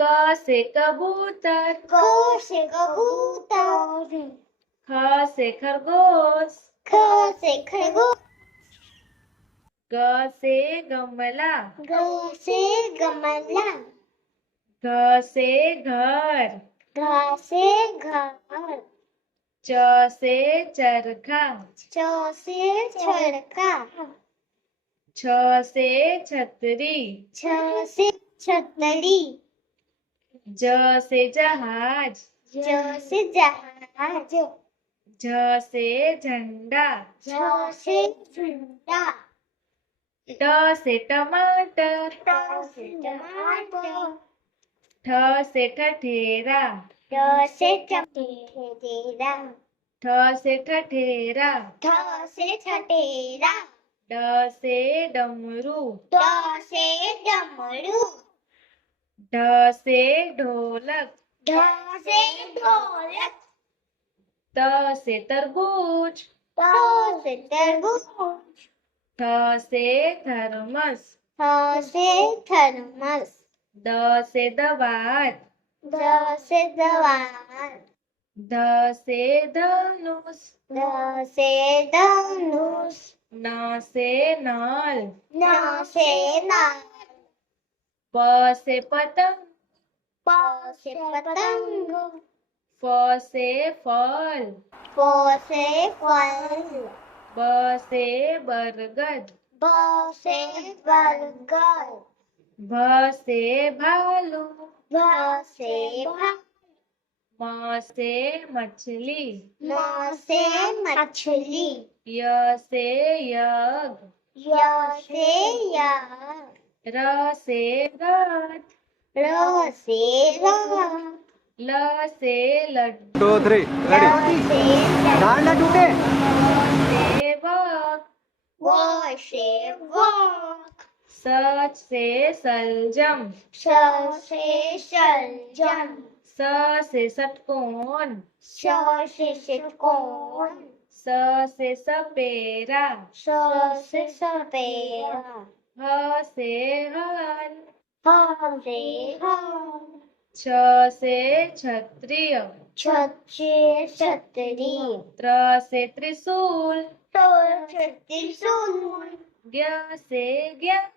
क से कबूतर, क से कबूतर, ख से खरगोश, ख से खरगोश, ग से गमला, ग से गमला, घ से घर, घ से घर, च से चरखा, च से चरखा, छ से छतरी, छ से छतरी, ज से जहाज, ज से जहाज, झ से झंडा, झ से झंडा, ट से टमाटर, ट से टमाटर, ठ से ठठेरा, ठ से ठठेरा, ठ से ठठेरा, ठ से ठठेरा, ड से डमरू, ड से डमरू, ढ से ढोलक, ढ से ढोलक, त से तरबूज, त से तरबूज, थ से थर्मस, थ से थर्मस, द से दवात, द से दवात, ध से धनुष, द से धनुष, न से नल, न से नाल, प से पतंग, प से पतंग, फ से फल, फ से फल, ब से बरगद, ब से बरगद, भ से भालू, भ से भालू, म से मछली, म से मछली, य से यज्ञ, य से यज्ञ, र से रथ, र से रथ, ल से लड्डू, 2 3 ल रेडी से डांड ना टूटे से वक, व से वक, स से सलजम, स से सलजम, स से षटकोण, स से षटकोण, स से सपेरा, स से सपेरा, ह से हल, ह से हल, छ से क्षत्रिय, छ से छतरी, त्र से त्रिशूल, ट से त्रिशूल, ज्ञ से ज्ञान,